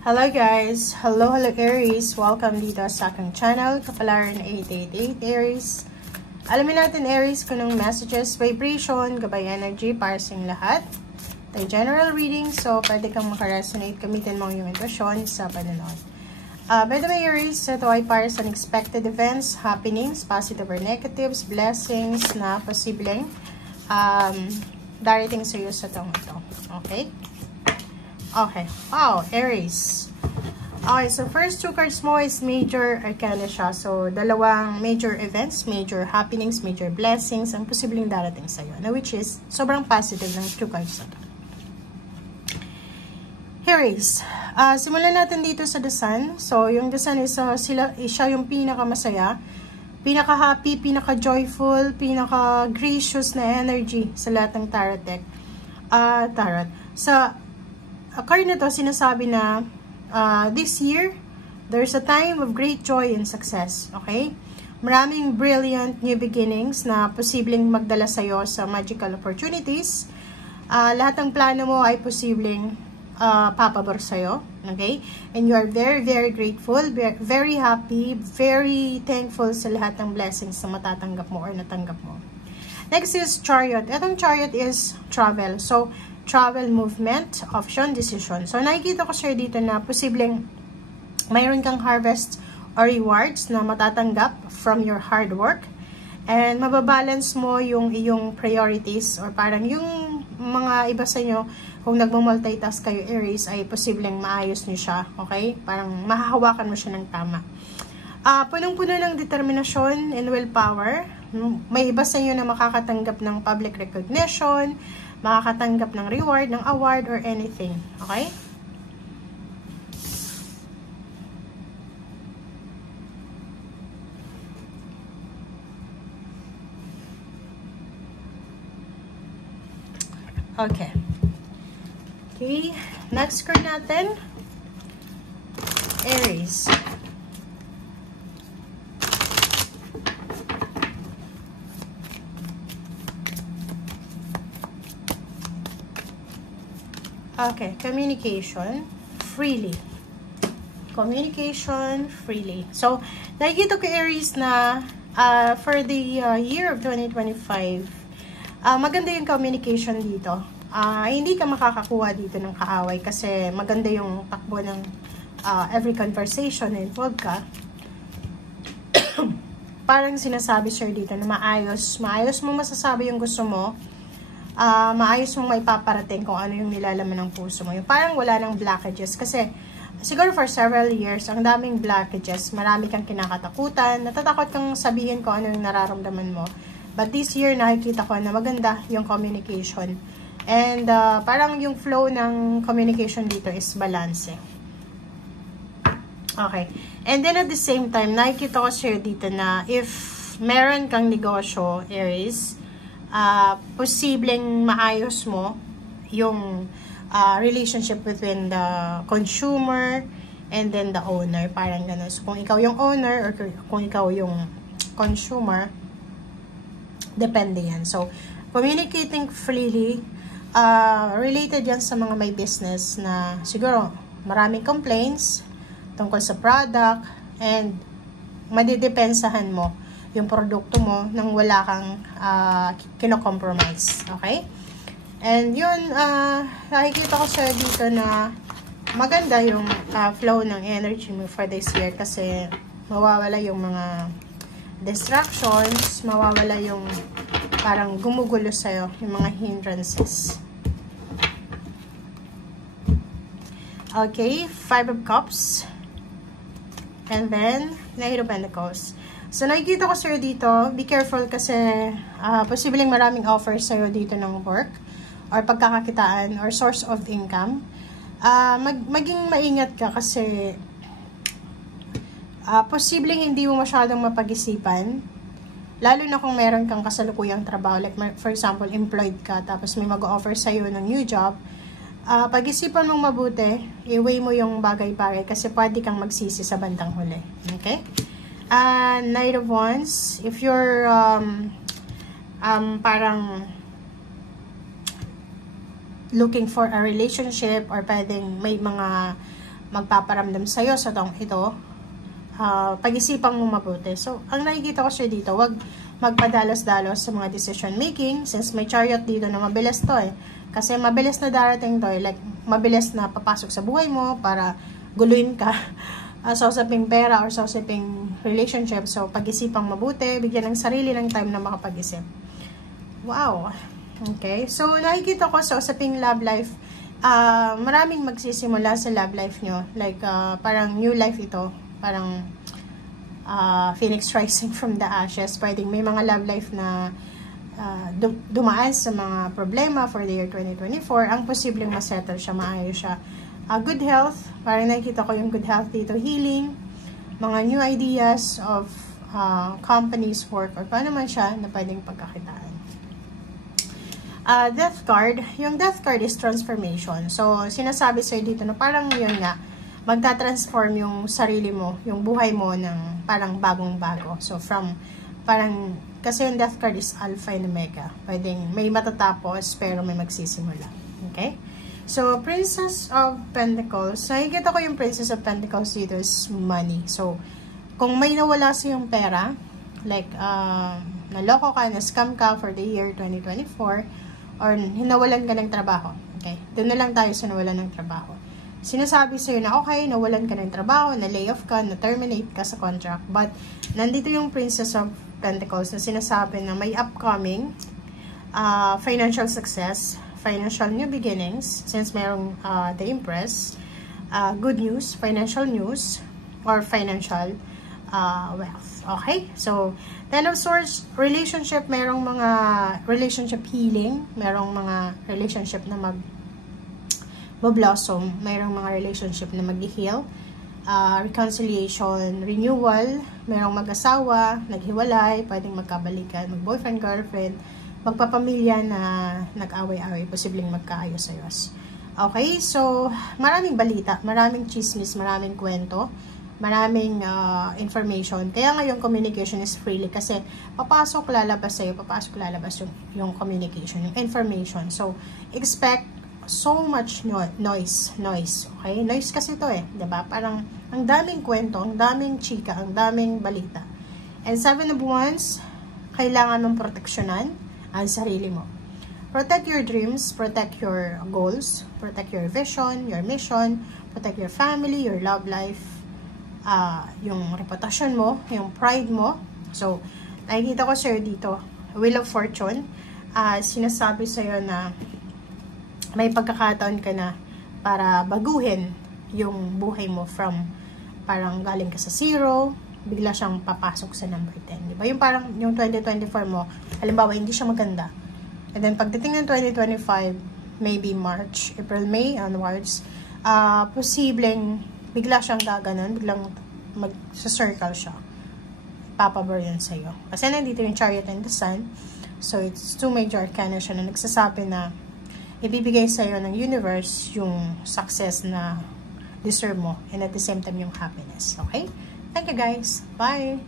Hello guys! Hello Aries! Welcome dito sa aking channel, Kapalaran 888 Aries. Alamin natin Aries kung anong messages, vibration, gabay energy para sa inyong lahat. Ito general reading, so pwede kang makaresonate, gamitin mo yung intuition sa panonood. By the way Aries, ito ay para sa unexpected events, happenings, positive or negatives, blessings na posibleng darating sa iyo sa taong ito. Okay? Okay. Wow, Aries. Okay, so first two cards mo is major arcana siya. So, dalawang major events, major happenings, major blessings ang posibleng darating sa'yo. Na which is, sobrang positive ng two cards na to. Aries, simulan natin dito sa The Sun. So, yung The Sun is siya yung pinakamasaya, pinaka-happy, pinaka-joyful, pinaka-gracious na energy sa lahat ng tarot deck. Tarot. Sa card na to, sinasabi na this year, there's a time of great joy and success. Okay? Maraming brilliant new beginnings na posibleng magdala sa'yo sa magical opportunities. Lahat ng plano mo ay posibleng papabor sa'yo. Okay? And you are very, very grateful, very happy, very thankful sa lahat ng blessings na matatanggap mo or natanggap mo. Next is Chariot. Itong Chariot is travel. So, travel, movement, option, decision. So, nakikita ko sir dito na posibleng mayroon kang harvest or rewards na matatanggap from your hard work. And mababalance mo yung iyong priorities or parang yung mga iba sa inyo, kung nagmo-multitask kayo Aries, ay posibleng maayos nyo siya. Okay? Parang mahahawakan mo siya ng tama. Punong-puno ng determinasyon and willpower. May iba sa inyo na makakatanggap ng public recognition, makakatanggap ng reward, ng award, or anything. Okay? Okay. Okay. Next card natin. Aries. Okay, communication freely. Communication freely. So, nakikita ko Aries na for the year of 2025, maganda yung communication dito. Hindi ka makakakuha dito ng kaaway kasi maganda yung takbo ng every conversation na involved ka. Parang sinasabi sir dito na maayos mong masasabi yung gusto mo. Maayos mong maipaparating kung ano yung nilalaman ng puso mo. Yung parang wala ng blockages. Kasi, siguro for several years, ang daming blockages. Marami kang kinakatakutan. Natatakot kang sabihin kung ano yung nararamdaman mo. But this year, nakikita ko na maganda yung communication. And, parang yung flow ng communication dito is balance. Okay. And then at the same time, nakikita ko share dito na if meron kang negosyo, Aries, posibleng maayos mo yung relationship between the consumer and then the owner. Parang gano'n. So, kung ikaw yung owner or kung ikaw yung consumer, depende yan. So, communicating freely, related yan sa mga may business na siguro maraming complaints tungkol sa product and madidepensahan mo yung produkto mo nang wala kang kino-compromise. Okay? And yun, nakikita ko sir dito na maganda yung flow ng energy mo for this year kasi mawawala yung mga distractions, mawawala yung parang gumugulo sa'yo, yung mga hindrances. Okay, Five of Cups. And then, Knight of Pentacles. So, nakikita ko sir dito, be careful kasi posibleng maraming offers sa'yo dito ng work or pagkakakitaan or source of income. Maging maingat ka kasi posibleng hindi mo masyadong mapag-isipan. Lalo na kung meron kang kasalukuyang trabaho. Like for example, employed ka tapos may mag-offer sa'yo ng new job. Pag-isipan mong mabuti, i-weigh mo yung bagay-bagay kasi pwede kang magsisi sa bandang huli. Okay? Knight of Wands, if you're parang looking for a relationship or pwedeng may mga magpaparamdam sa'yo sa taong ito, pag-isipang mo mabuti. So, ang nakikita ko siya dito, wag magpadalos-dalos sa mga decision making, since may chariot dito na mabilis to eh. Kasi mabilis na darating to eh, like mabilis na papasok sa buhay mo para guluhin ka sa usaping pera or sa usaping relationship. So, pag-isipang mabuti, bigyan ng sarili ng time na makapag-isip. Wow! Okay, so nakikita ko sa usaping love life, maraming magsisimula sa love life nyo. Like, parang new life ito. Parang phoenix rising from the ashes. Pwedeng may mga love life na dumaan sa mga problema for the year 2024. Ang posibleng masettle siya, maayos siya. Good health, parang nakikita ko yung good health dito. Healing, mga new ideas of companies, work, or paano man siya na pwedeng pagkakitaan. Death card, yung death card is transformation. So, sinasabi sa'yo dito na parang yun nga, magta-transform yung sarili mo, yung buhay mo ng parang bagong-bago. So, from, parang, kasi yung death card is alpha and omega. Pwedeng may matatapos, pero may magsisimula. Okay? So, Princess of Pentacles, nakikita ko yung Princess of Pentacles dito is money. So, kung may nawala sa yung pera, like, naloko ka, na-scam ka for the year 2024, or hinawalan ka ng trabaho. Okay? Doon na lang tayo sa nawalan ng trabaho. Sinasabi sa'yo na okay, nawalan ka ng trabaho, na-layoff ka, na-terminate ka sa contract. But, nandito yung Princess of Pentacles na sinasabi na may upcoming financial success, financial new beginnings, since mayroong the Empress, good news, financial news, or financial wealth. Okay? So, Ten of Swords, relationship, mayroong mga relationship healing, mayroong mga relationship na mag-blossom, mayroong mga relationship na mag-heal, reconciliation, renewal, mayroong mag-asawa, naghiwalay, pwedeng magkabalikan, mag-boyfriend, girlfriend, magpapamilya na nag-away-away, posibleng magkaayos-ayos. Okay, so maraming balita, maraming chismis, maraming kwento, maraming information. Kaya ngayon communication is freely kasi papasok, lalabas sa'yo, papasok, lalabas yung communication, yung information. So, expect so much noise. Okay? Noise kasi to eh. Diba? Parang ang daming kwento, ang daming chika, ang daming balita. And 7 of Wands, kailangan mong proteksyonan ang sarili mo. Protect your dreams, protect your goals, protect your vision, your mission, protect your family, your love life, yung reputasyon mo, yung pride mo. So, nakikita ko sa'yo dito, Wheel of Fortune, sinasabi sa'yo na may pagkakataon ka na para baguhin yung buhay mo from parang galing ka sa 0, bigla siyang papasok sa number 10. Diba? Yung parang yung 2024 mo, halimbawa hindi siya maganda. And then pagdating ng 2025, maybe March, April, May onwards, posibleng bigla siyang gaganon, biglang mag-circle siya. Papabor yun sa'yo. Kasi nandito yung Chariot and the Sun. So, it's 2 major arcana siya na nagsasabi na ibibigay sa'yo ng universe yung success na deserve mo and at the same time yung happiness. Okay? Thank you guys. Bye!